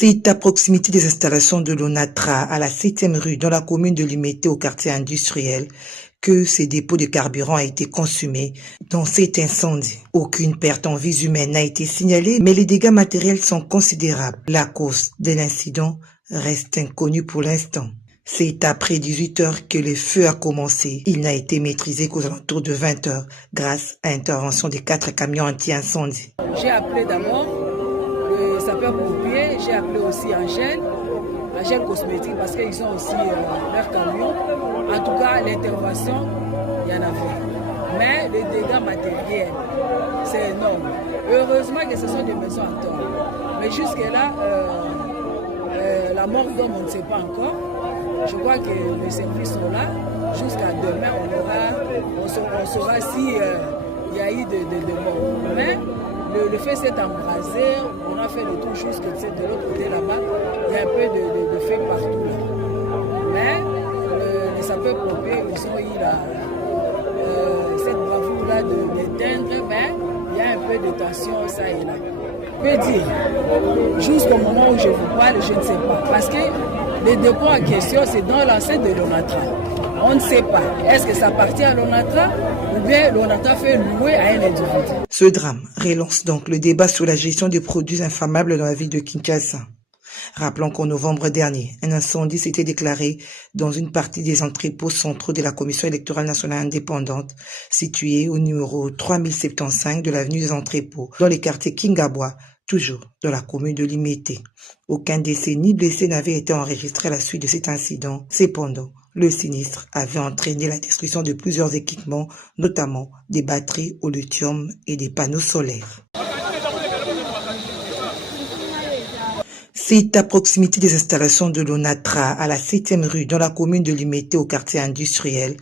C'est à proximité des installations de l'ONATRA, à la 7e rue, dans la commune de Limete, au quartier industriel, que ces dépôts de carburant a été consumé dans cet incendie. Aucune perte en vies humaines n'a été signalée, mais les dégâts matériels sont considérables. La cause de l'incident reste inconnue pour l'instant. C'est après 18 heures que le feu a commencé. Il n'a été maîtrisé qu'aux alentours de 20 heures, grâce à l'intervention des 4 camions anti-incendie. J'ai appelé d'abord le sapeur-pompier, j'ai appelé aussi Angèle Cosmétique, parce qu'ils ont aussi leur camion. En tout cas, l'intervention, il y en avait. Mais les dégâts matériels, c'est énorme. Heureusement que ce sont des maisons en torts. Mais jusque-là, la mort d'homme, on ne sait pas encore. Je crois que les services sont là. Jusqu'à demain, on saura si y a eu de morts. Mais le feu s'est embrasé. On a fait le tour jusque de l'autre côté là-bas. Il y a un peu de feu partout là. Mais les sapeurs-pompiers, ils ont eu cette bravoure-là d'éteindre. Mais il y a un peu de tension, ça et là. Je peux dire, jusqu'au moment où je vous parle, je ne sais pas. Parce que les dépôts en question, c'est dans l'enceinte de l'ONATRA. On ne sait pas. Est-ce que ça appartient à l'ONATRA ou bien l'ONATRA fait louer à un individu? Ce drame relance donc le débat sur la gestion des produits inflammables dans la ville de Kinshasa. Rappelons qu'en novembre dernier, un incendie s'était déclaré dans une partie des entrepôts centraux de la Commission électorale nationale indépendante, située au numéro 3075 de l'avenue des Entrepôts, dans les quartiers Kingabwa, toujours dans la commune de Limete. Aucun décès ni blessé n'avait été enregistré à la suite de cet incident. Cependant, le sinistre avait entraîné la destruction de plusieurs équipements, notamment des batteries au lithium et des panneaux solaires. C'est à proximité des installations de l'ONATRA, à la 7e rue, dans la commune de Limete, au quartier industriel,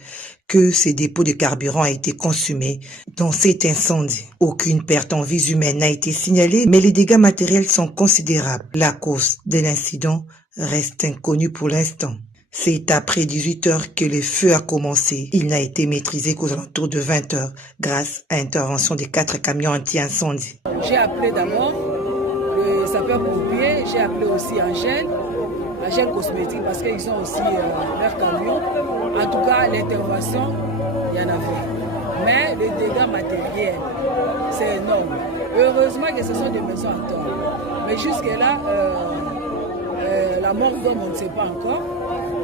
que ces dépôts de carburant a été consumé dans cet incendie. Aucune perte en vies humaines n'a été signalée, mais les dégâts matériels sont considérables. La cause de l'incident reste inconnue pour l'instant. C'est après 18 heures que le feu a commencé. Il n'a été maîtrisé qu'aux alentours de 20 heures, grâce à l'intervention des 4 camions anti-incendie. J'ai appelé d'abord le sapeur-pompier, j'ai appelé aussi Angèle Cosmétique, parce qu'ils ont aussi leur camion. En tout cas, l'intervention, il y en avait. Mais les dégâts matériels, c'est énorme. Heureusement que ce sont des maisons en torts. Mais jusque-là, la mort d'homme, on ne sait pas encore.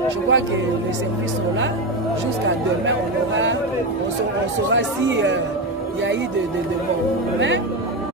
Je crois que les services sont là. Jusqu'à demain, on saura si y a eu de morts. Mais